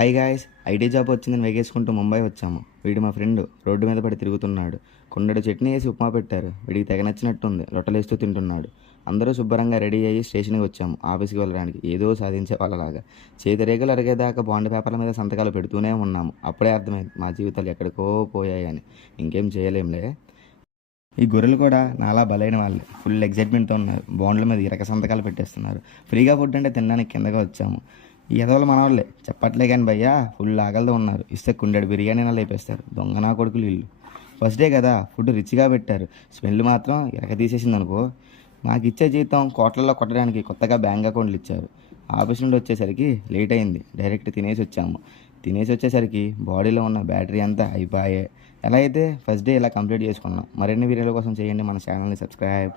High guys, IT job వచ్చిందని వేగేసుకుంటూ ముంబై వచ్చాము. వీడు మా ఫ్రెండ్ రోడ్డు మీద పడి తిరుగుతున్నాడు. కుండెడు చట్నీ వేసి ఉప్మా పెట్టారు. వీడికి తెగ నచ్చినట్టుంది. లొట్టలేస్తూ తింటున్నాడు. అందరూ శుభ్రంగా రెడీ అయ్యి స్టేషన్కి వచ్చాము ఆఫీస్కి వెళ్ళడానికి, ఏదో సాధించే వాళ్ళలాగా. చేతి రేఖలు అరిగేదాకా బాండ్ పేపర్ల మీద సంతకాలు పెడుతూనే ఉన్నాము. అప్పుడే అర్థమైంది మా జీవితాలు ఎక్కడికో పోయాయని. ఇంకేం చేయలేంలే. ఈ గొర్రెలు కూడా నాలా బలైన వాళ్ళే. ఫుల్ ఎగ్జైట్మెంట్తో ఉన్నారు. బాండ్ల మీద ఇరక సంతకాలు పెట్టేస్తున్నారు. ఫ్రీగా ఫుడ్ అంటే తినడానికి కిందగా వచ్చాము. ఈ ఎదవలు మనవాళ్ళే, చెప్పట్లే కానీ భయ్యా ఫుల్ ఆకలితో ఉన్నారు. ఇస్తే కుండెడు బిర్యానీనా లేపేస్తారు. దొంగ నా కొడుకులు వీళ్ళు. ఫస్ట్ డే కదా, ఫుడ్ రిచ్గా పెట్టారు. స్మెల్ మాత్రం ఇరక తీసేసింది అనుకో. నాకు ఇచ్చే జీతం కోట్లలో కొట్టడానికి కొత్తగా బ్యాంక్ అకౌంట్లు ఇచ్చారు. ఆఫీస్ నుండి వచ్చేసరికి లేట్ అయింది. డైరెక్ట్ తినేసి వచ్చాము. తినేసి వచ్చేసరికి బాడీలో ఉన్న బ్యాటరీ అంతా అయిపోయాయి. ఎలా అయితే ఫస్ట్ డే ఇలా కంప్లీట్ చేసుకున్నాం. మరిన్ని వీడియోల కోసం చేయండి మన ఛానల్ని సబ్స్క్రైబ్.